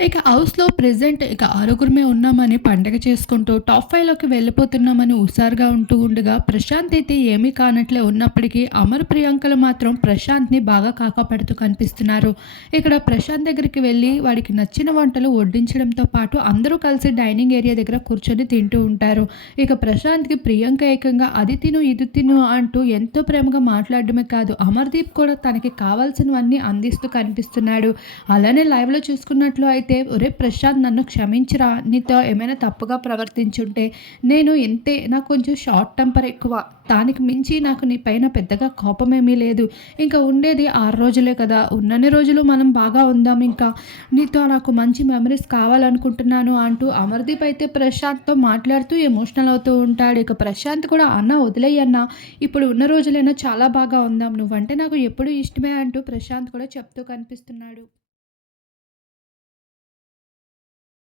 ఇక హౌస్‌లో ప్రెజెంట్ ఇక ఆరుగురమే ఉన్నామని పండగ చేసుకుంటూ టాప్ ఫైవ్లోకి వెళ్ళిపోతున్నామని హుషారుగా ఉంటూ ఉండగా, ప్రశాంత్ అయితే ఏమీ కానట్లే ఉన్నప్పటికీ అమర్, ప్రియాంకలు మాత్రం ప్రశాంత్‌ని బాగా కాకపడుతూ కనిపిస్తున్నారు. ఇక్కడ ప్రశాంత్ దగ్గరికి వెళ్ళి వాడికి నచ్చిన వంటలు వడ్డించడంతో పాటు అందరూ కలిసి డైనింగ్ ఏరియా దగ్గర కూర్చొని తింటూ ఉంటారు. ఇక ప్రశాంత్‌కి ప్రియాంక ఏకంగా అది తిను, ఇది తిను అంటూ ఎంతో ప్రేమగా మాట్లాడడమే కాదు, అమర్‌దీప్ కూడా తనకి కావాల్సినవన్నీ అందిస్తూ కనిపిస్తున్నాడు. అలానే లైవ్‌లో చూసుకున్నట్లు అయితే అయితే ఒరే ప్రశాంత్ నన్ను క్షమించరా నీతో ఏమైనా తప్పుగా ప్రవర్తించుంటే నేను ఇంతే నాకు కొంచెం షార్ట్ టెంపర్ ఎక్కువ. దానికి మించి నాకు నీ పైన పెద్దగా కోపమేమీ లేదు. ఇంకా ఉండేది ఆరు రోజులే కదా ఉన్నన్ని రోజులు మనం బాగా ఉందాం ఇంకా. నీతో నాకు మంచి మెమరీస్ కావాలనుకుంటున్నాను అంటూ అమర్దీప్ అయితే ప్రశాంత్తో మాట్లాడుతూ ఎమోషనల్ అవుతూ ఉంటాడు. ఇక ప్రశాంత్ కూడా అన్న వదిలేయన్న ఇప్పుడు ఉన్న రోజులైనా చాలా బాగా ఉందాం. నువ్వంటే నాకు ఎప్పుడు ఇష్టమే అంటూ ప్రశాంత్ కూడా చెప్తూ కనిపిస్తున్నాడు.